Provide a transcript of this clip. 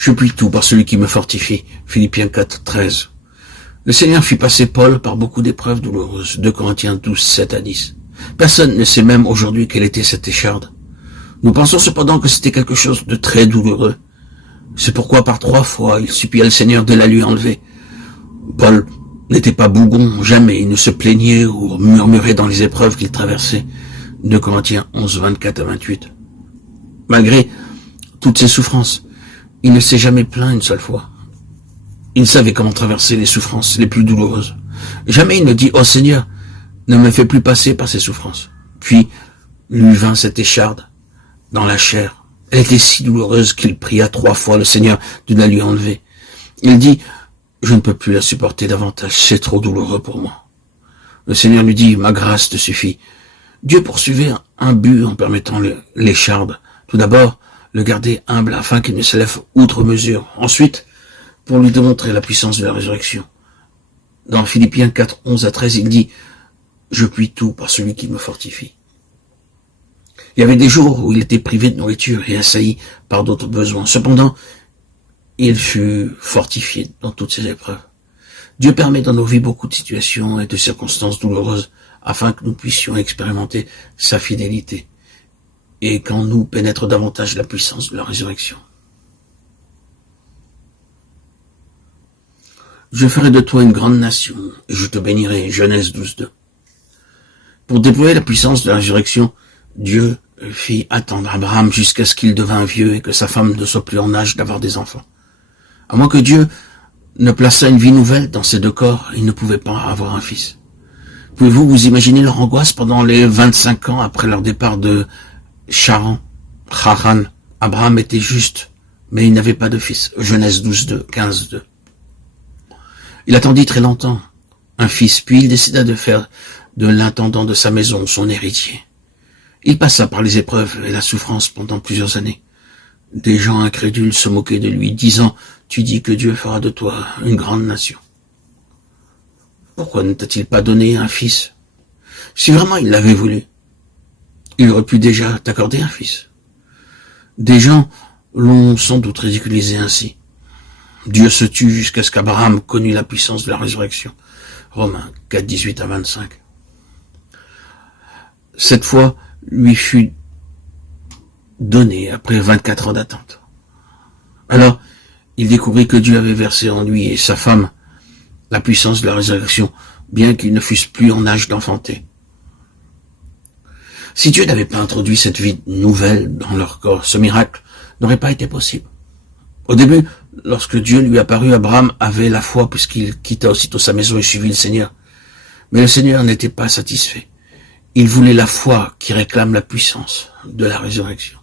Je puis tout par celui qui me fortifie. Philippiens 4, 13. Le Seigneur fit passer Paul par beaucoup d'épreuves douloureuses. 2 Corinthiens 12, 7 à 10. Personne ne sait même aujourd'hui quelle était cette écharde. Nous pensons cependant que c'était quelque chose de très douloureux. C'est pourquoi par 3 fois il supplia le Seigneur de la lui enlever. Paul n'était pas bougon, jamais il ne se plaignait ou murmurait dans les épreuves qu'il traversait. 2 Corinthiens 11, 24 à 28. Malgré toutes ces souffrances, il ne s'est jamais plaint une seule fois. Il savait comment traverser les souffrances les plus douloureuses. Jamais il ne dit « Oh Seigneur, ne me fais plus passer par ces souffrances. » Puis lui vint cette écharde dans la chair. Elle était si douloureuse qu'il pria 3 fois le Seigneur de la lui enlever. Il dit « Je ne peux plus la supporter davantage, c'est trop douloureux pour moi. » Le Seigneur lui dit « Ma grâce te suffit. » Dieu poursuivait un but en permettant l'écharde. Tout d'abord, le garder humble afin qu'il ne s'élève outre mesure. Ensuite, pour lui démontrer la puissance de la résurrection. Dans Philippiens 4, 11 à 13, il dit « Je puis tout par celui qui me fortifie. » Il y avait des jours où il était privé de nourriture et assailli par d'autres besoins. Cependant, il fut fortifié dans toutes ces épreuves. Dieu permet dans nos vies beaucoup de situations et de circonstances douloureuses afin que nous puissions expérimenter sa fidélité et qu'en nous pénètre davantage la puissance de la résurrection. Je ferai de toi une grande nation et je te bénirai. Genèse 12, 2. Pour déployer la puissance de la résurrection, Dieu fit attendre Abraham jusqu'à ce qu'il devint vieux et que sa femme ne soit plus en âge d'avoir des enfants. À moins que Dieu ne plaçât une vie nouvelle dans ces 2 corps, il ne pouvait pas avoir un fils. Pouvez-vous vous imaginer leur angoisse pendant les 25 ans après leur départ de Charan? Abraham était juste, mais il n'avait pas de fils. Genèse 12, 2, 15, 2. Il attendit très longtemps un fils, puis il décida de faire de l'intendant de sa maison son héritier. Il passa par les épreuves et la souffrance pendant plusieurs années. Des gens incrédules se moquaient de lui, disant « Tu dis que Dieu fera de toi une grande nation. Pourquoi ne t'a-t-il pas donné un fils? Si vraiment il l'avait voulu, il aurait pu déjà t'accorder un fils. » Des gens l'ont sans doute ridiculisé ainsi. Dieu se tut jusqu'à ce qu'Abraham connût la puissance de la résurrection. Romains 4, 18 à 25. Cette foi lui fut donnée après 24 ans d'attente. Alors, il découvrit que Dieu avait versé en lui et sa femme la puissance de la résurrection, bien qu'ils ne fussent plus en âge d'enfanter. Si Dieu n'avait pas introduit cette vie nouvelle dans leur corps, ce miracle n'aurait pas été possible. Au début, lorsque Dieu lui apparut, Abraham avait la foi puisqu'il quitta aussitôt sa maison et suivit le Seigneur. Mais le Seigneur n'était pas satisfait. Il voulait la foi qui réclame la puissance de la résurrection.